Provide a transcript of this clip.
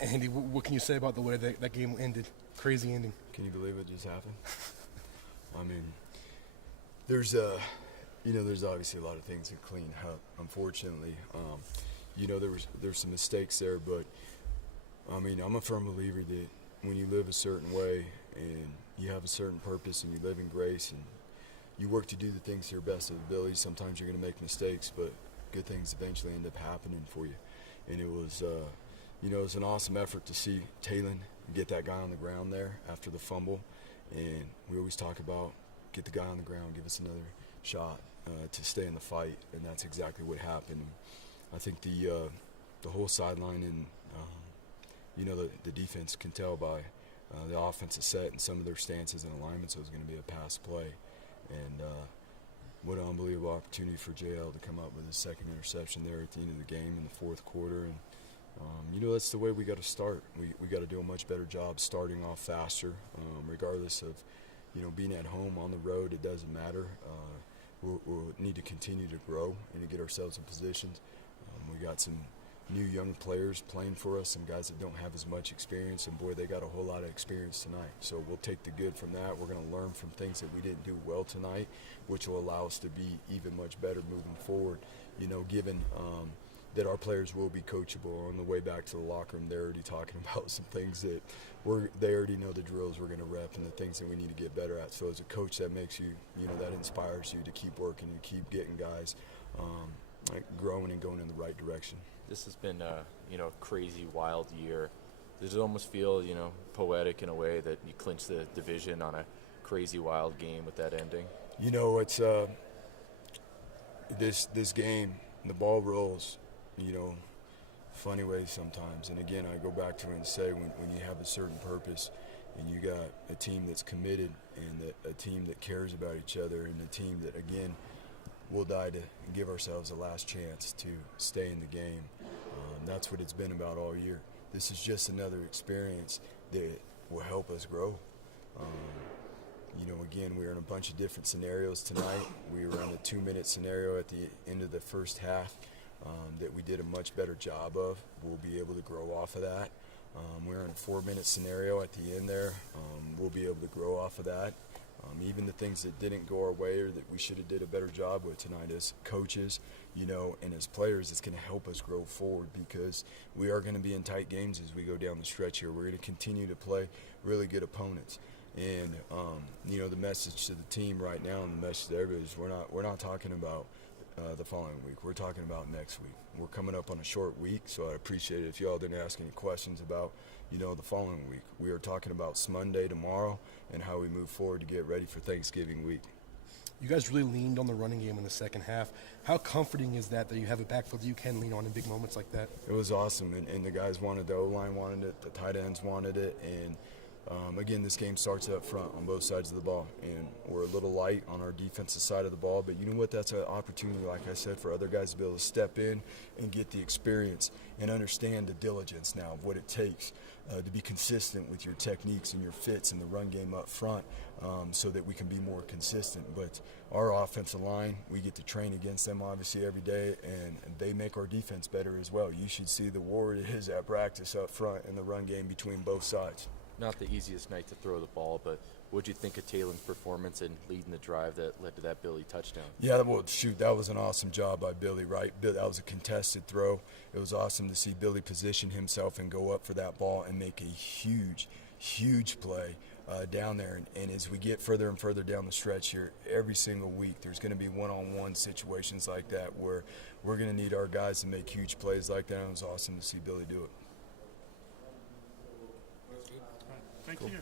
Andy, what can you say about the way that game ended? Crazy ending. Can you believe it just happened? I mean, there's obviously a lot of things to clean up. Unfortunately, there's some mistakes there, but I mean, I'm a firm believer that when you live a certain way and you have a certain purpose and you live in grace and you work to do the things to your best ability, sometimes you're going to make mistakes, but good things eventually end up happening for you. And it was, it was an awesome effort to see Talon get that guy on the ground there after the fumble. And we always talk about get the guy on the ground, give us another shot to stay in the fight, and that's exactly what happened. I think the whole sideline and the defense can tell by the offensive set and some of their stances and alignments it was going to be a pass play. And what an unbelievable opportunity for JL to come up with his second interception there at the end of the game in the fourth quarter. And that's the way we got to start. We got to do a much better job starting off faster, regardless of being at home, on the road. It doesn't matter. We'll need to continue to grow and to get ourselves in positions. We got some new young players playing for us, some guys that don't have as much experience, and boy, they got a whole lot of experience tonight. So we'll take the good from that. We're going to learn from things that we didn't do well tonight, which will allow us to be even much better moving forward, given that our players will be coachable. On the way back to the locker room, they're already talking about some things that they already know the drills we're going to rep and the things that we need to get better at. So as a coach, that makes you, that inspires you to keep working and keep getting guys growing and going in the right direction. This has been a crazy, wild year. Does it almost feel, poetic in a way that you clinch the division on a crazy, wild game with that ending? It's this game, the ball rolls, funny ways sometimes. And again, I go back to it and say when you have a certain purpose and you got a team that's committed and a team that cares about each other and a team that, again, we'll die to give ourselves a last chance to stay in the game. That's what it's been about all year. This is just another experience that will help us grow. Again, we were in a bunch of different scenarios tonight. We were in a 2-minute scenario at the end of the first half that we did a much better job of. We'll be able to grow off of that. We're in a 4-minute scenario at the end there. We'll be able to grow off of that. Even the things that didn't go our way or that we should have did a better job with tonight as coaches, and as players, it's going to help us grow forward because we are going to be in tight games as we go down the stretch here. We're going to continue to play really good opponents. And, the message to the team right now and the message to everybody is we're not talking about the following week. We're talking about next week. We're coming up on a short week, so I'd appreciate it if y'all didn't ask any questions about, the following week. We are talking about Monday tomorrow and how we move forward to get ready for Thanksgiving week. You guys really leaned on the running game in the second half. How comforting is that you have a backfield you can lean on in big moments like that? It was awesome, and the guys wanted, the O-line wanted it, the tight ends wanted it, and again, this game starts up front on both sides of the ball, and we're a little light on our defensive side of the ball, but you know what? That's an opportunity, like I said, for other guys to be able to step in and get the experience and understand the diligence now of what it takes to be consistent with your techniques and your fits in the run game up front so that we can be more consistent. But our offensive line, we get to train against them obviously every day, and they make our defense better as well. You should see the war it is at practice up front in the run game between both sides. Not the easiest night to throw the ball, but what'd you think of Talon's performance in leading the drive that led to that Billy touchdown? Yeah, well, shoot, that was an awesome job by Billy, right? That was a contested throw. It was awesome to see Billy position himself and go up for that ball and make a huge, huge play down there. And as we get further and further down the stretch here, every single week there's going to be one-on-one situations like that where we're going to need our guys to make huge plays like that. And it was awesome to see Billy do it. Thank you.